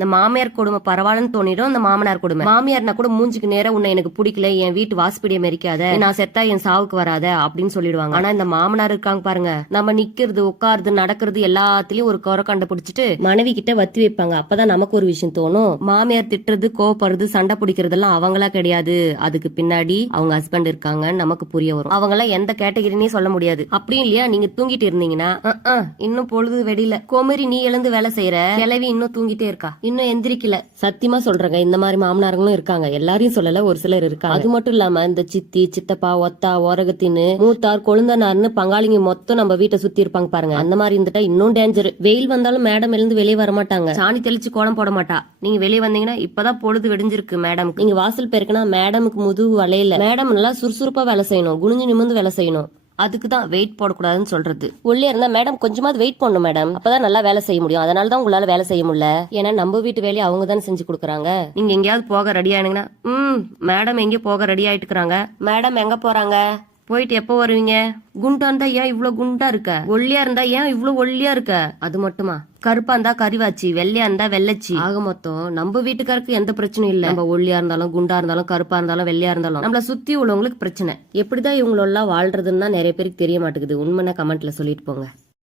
இந்த மாமியார் கொடுமை பரவாயில்லன்னு தோணிடும். இந்த மாமனார் கொடுமை, மாமியார்னா கூட மூஞ்சுக்கு நேரம் உன்னை எனக்கு பிடிக்கல, என் வீட்டு வாசப்படியை மெரிக்காத, நான் செத்தா என் சாவுக்கு வராத அப்படின்னு சொல்லிடுவாங்க. ஆனா இந்த மாமனார் இருக்காங்க பாருங்க, நம்ம நிக்கிறது உட்காருது நடக்கிறது எல்லாத்துலயும் ஒரு குறை கண்டுபிடிச்சிட்டு மனைவி கிட்ட வத்தி வைப்பாங்க. அப்பதான் நமக்கு ஒரு விஷயம் தோணும், மாமியார் திட்டுறது கோவப்படுறது சண்டை பிடிக்கிறதெல்லாம் அவங்களா கிடையாது, அதுக்கு பின்னாடி அவங்க ஹஸ்பண்ட் இருக்காங்க நமக்கு புரிய வரும். அவங்க எல்லாம் எந்த கேட்டகிரினே சொல்ல முடியாது. அப்படியும் இல்லையா, நீங்க தூங்கிட்டு இருந்தீங்கன்னா இன்னும் பொழுது வெடியில கோமரி நீ எழுந்து வேலை செய்யற, கிளவி இன்னும் தூங்கிட்டே இருக்கா, இன்னும் எந்திரிக்கல. சத்தியமா சொல்றேங்க, இந்த மாதிரி மாமனார்களும் இருக்காங்க, எல்லாரையும் சொல்லல, ஒரு சிலர் இருக்காங்க. அது மட்டும் இல்லாம இந்த சித்தி சித்தப்பா ஒத்தா ஓரகத்தின்னு மூத்தார் கொழுந்தனார்னு பங்காளிங்க மொத்தம் நம்ம வீட்டை சுத்தி இருப்பாங்க பாருங்க. அந்த மாதிரி இருந்துட்டா இன்னும் டேஞ்சர். வெயில் வந்தாலும் மேடம் எழுந்து வெளியே வர மாட்டாங்க, சாணி தெளிச்சு கோலம் போட மாட்டா. நீங்க வெளியே வந்தீங்கன்னா இப்பதான் பொழுது வெடிஞ்சிருக்கு மேடம், நீங்க வாசல் பெருக்குனா மேடமுக்கு முதுகு வளையல, மேடம் நல்லா சுறுசுறுப்பா வேலை செய்யணும், குனிஞ்சு நிமிந்து வேலை செய்யணும். அதுக்குதான் வெயிட் போடக்கூடாதுன்னு சொல்றது. ஒல்லியா இருந்தா மேடம் கொஞ்சமாவது வெயிட் பண்ணணும் மேடம், அப்பதான் நல்லா வேலை செய்ய முடியும். அதனாலதான் உங்களால வேலை செய்ய முடியல. ஏன்னா நம்ம வீட்டு வேலையை அவங்க தான் செஞ்சு கொடுக்குறாங்க. நீங்க எங்கேயாவது போக ரெடி ஆனீங்கன்னா மேடம் எங்க போக ரெடி ஆயிட்டு இருக்காங்க, மேடம் எங்க போறாங்க, போயிட்டு எப்போ வருவீங்க, குண்டா இருந்தா ஏன் இவ்வளவு குண்டா இருக்க, ஒல்லியா இருந்தா ஏன் இவ்வளவு ஒல்லியா இருக்க, அது மட்டுமா, கருப்பா இருந்தா கறிவாச்சி, வெள்ளையா இருந்தா வெள்ளச்சி. ஆக மொத்தம் நம்ம வீட்டுக்காருக்கு எந்த பிரச்சனையும் இல்ல, நம்ம ஒல்லியா இருந்தாலும் குண்டா இருந்தாலும் கருப்பா இருந்தாலும் வெள்ளையா இருந்தாலும் நம்மள சுத்தி உள்ளவங்களுக்கு பிரச்சனை. எப்படிதான் இவங்களெல்லாம் வாழ்றதுன்னு தான் நிறைய பேருக்கு தெரிய மாட்டேங்குது. உண்மைன்னா கமெண்ட்ல சொல்லிட்டு போங்க.